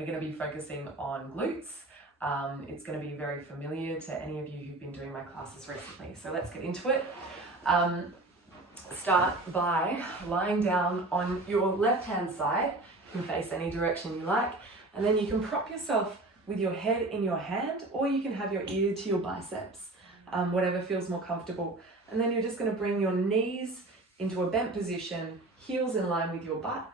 we're going to be focusing on glutes. It's going to be very familiar to any of you who've been doing my classes recently. So let's get into it. Start by lying down on your left-hand side. You can face any direction you like, and then you can prop yourself with your head in your hand, or you can have your ear to your biceps, whatever feels more comfortable. And then you're just going to bring your knees into a bent position, heels in line with your butt.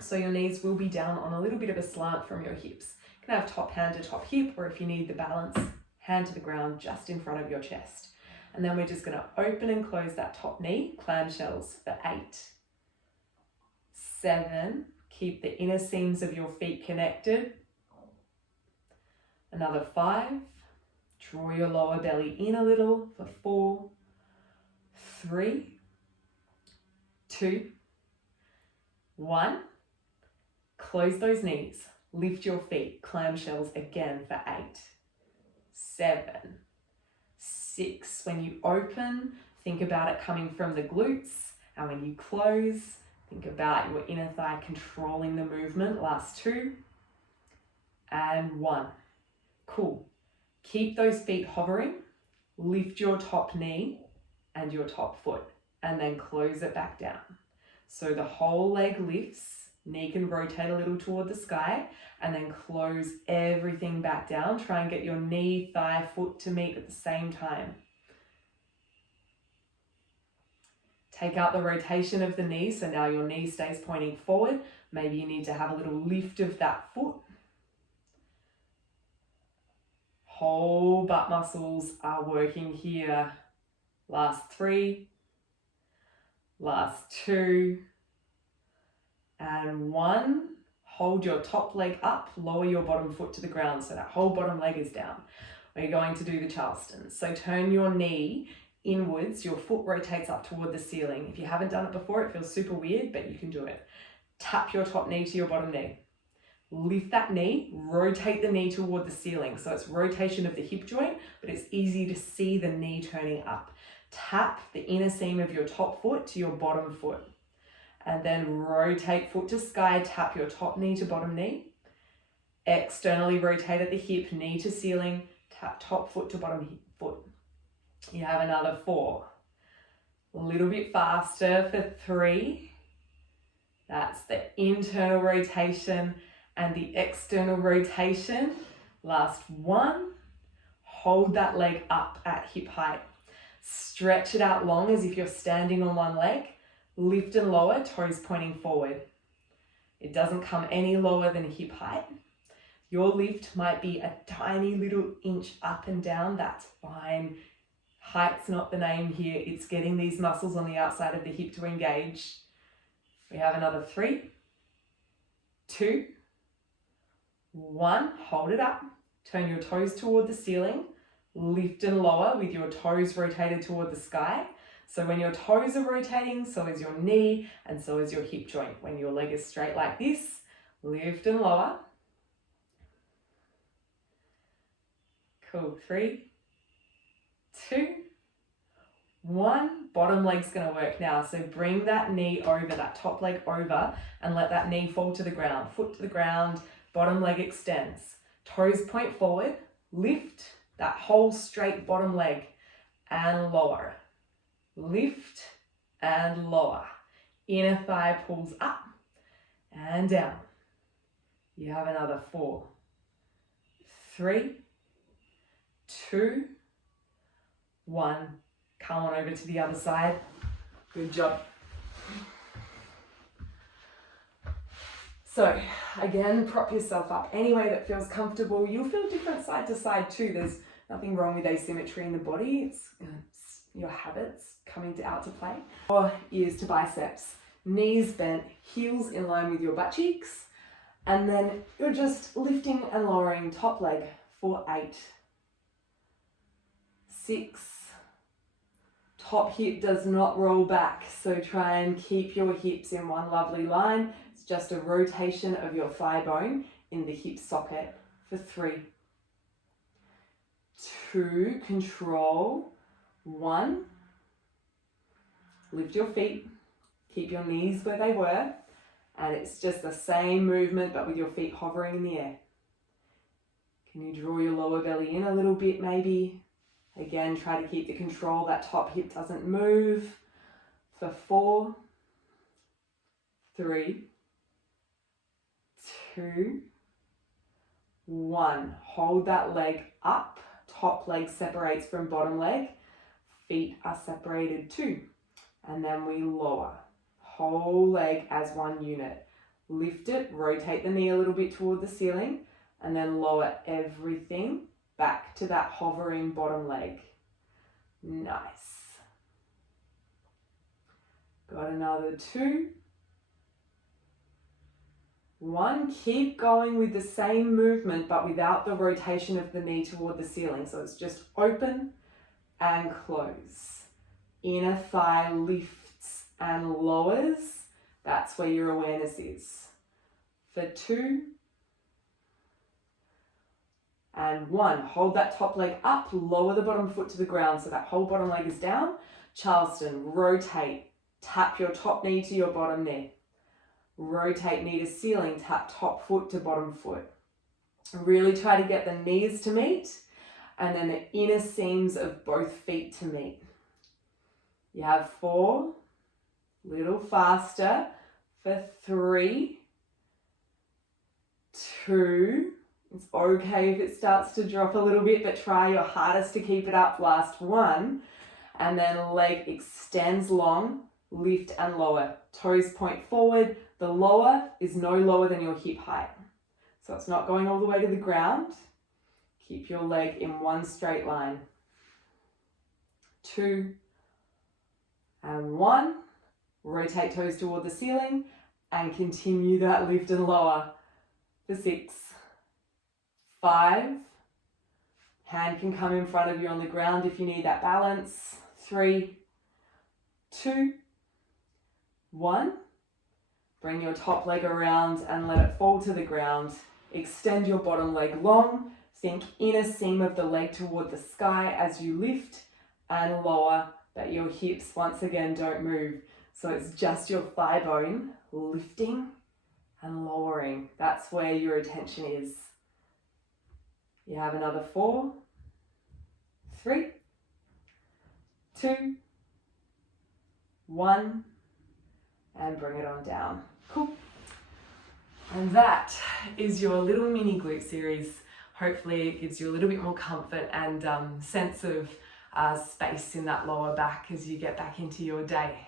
So your knees will be down on a little bit of a slant from your hips. You can have top hand to top hip, or if you need the balance, hand to the ground just in front of your chest. And then we're just going to open and close that top knee, clamshells for 8, 7, keep the inner seams of your feet connected. Another 5, draw your lower belly in a little for 4, 3, 2, 1. Close those knees, lift your feet, clamshells again for 8, 7, 6. When you open, think about it coming from the glutes, and when you close, think about your inner thigh controlling the movement. Last 2, and 1. Cool. Keep those feet hovering, lift your top knee and your top foot, and then close it back down. So the whole leg lifts, knee can rotate a little toward the sky, and then close everything back down. Try and get your knee, thigh, foot to meet at the same time. Take out the rotation of the knee, so now your knee stays pointing forward. Maybe you need to have a little lift of that foot. Whole butt muscles are working here. Last 3, last 2, and 1. Hold your top leg up, lower your bottom foot to the ground so that whole bottom leg is down. We're going to do the Charleston. So turn your knee inwards, your foot rotates up toward the ceiling. If you haven't done it before, it feels super weird, but you can do it. Tap your top knee to your bottom knee. Lift that knee, rotate the knee toward the ceiling. So it's rotation of the hip joint, but it's easy to see the knee turning up. Tap the inner seam of your top foot to your bottom foot. And then rotate foot to sky, tap your top knee to bottom knee. Externally rotate at the hip, knee to ceiling, tap top foot to bottom foot. You have another 4. A little bit faster for 3. That's the internal rotation and the external rotation. Last 1. Hold that leg up at hip height. Stretch it out long as if you're standing on one leg. Lift and lower, toes pointing forward. It doesn't come any lower than hip height. Your lift might be a tiny little inch up and down. That's fine. Height's not the name here. It's getting these muscles on the outside of the hip to engage. We have another 3, 2, 1. Hold it up. Turn your toes toward the ceiling. Lift and lower with your toes rotated toward the sky. So when your toes are rotating, so is your knee and so is your hip joint. When your leg is straight like this, lift and lower. Cool. 3, 2, 1. Bottom leg's going to work now. So bring that knee over, that top leg over, and let that knee fall to the ground. Foot to the ground, bottom leg extends. Toes point forward, lift that whole straight bottom leg and lower. Lift and lower. Inner thigh pulls up and down. You have another 4, 3, 2, 1. Come on over to the other side. Good job. So again, prop yourself up any way that feels comfortable. You'll feel different side to side too. There's nothing wrong with asymmetry in the body. It's your habits coming out to play. Or ears to biceps, knees bent, heels in line with your butt cheeks. And then you're just lifting and lowering top leg for 8, 6. Top hip does not roll back, so try and keep your hips in one lovely line. It's just a rotation of your thigh bone in the hip socket for 3, 2, control, 1. Lift your feet, keep your knees where they were, And it's just the same movement, but with your feet hovering in the air. Can you draw your lower belly in a little bit maybe? Again, try to keep the control, that top hip doesn't move. For 4, 3, 2, 1. Hold that leg up. Top leg separates from bottom leg. Feet are separated too. And then we lower. Whole leg as one unit. Lift it, rotate the knee a little bit toward the ceiling, and then lower everything back to that hovering bottom leg. Nice. Got another 2. 1. Keep going with the same movement, but without the rotation of the knee toward the ceiling. So it's just open and close. Inner thigh lifts and lowers. That's where your awareness is. For 2 and 1. Hold that top leg up, lower the bottom foot to the ground so that whole bottom leg is down. Charleston, rotate, tap your top knee to your bottom knee. Rotate knee to ceiling, tap top foot to bottom foot. Really try to get the knees to meet and then the inner seams of both feet to meet. You have 4, little faster, for 3, 2, it's okay if it starts to drop a little bit, but try your hardest to keep it up. Last 1, and then leg extends long, lift and lower. Toes point forward. The lower is no lower than your hip height. So it's not going all the way to the ground. Keep your leg in one straight line. 2 and 1. Rotate toes toward the ceiling and continue that lift and lower. For 6, 5. Hand can come in front of you on the ground if you need that balance. 3, 2, 1. Bring your top leg around and let it fall to the ground. Extend your bottom leg long. Think inner seam of the leg toward the sky as you lift and lower, but your hips once again don't move. So it's just your thigh bone lifting and lowering. That's where your attention is. You have another 4, 3, 2, 1, and bring it on down. Cool. And that is your little mini glute series. Hopefully it gives you a little bit more comfort and sense of space in that lower back as you get back into your day.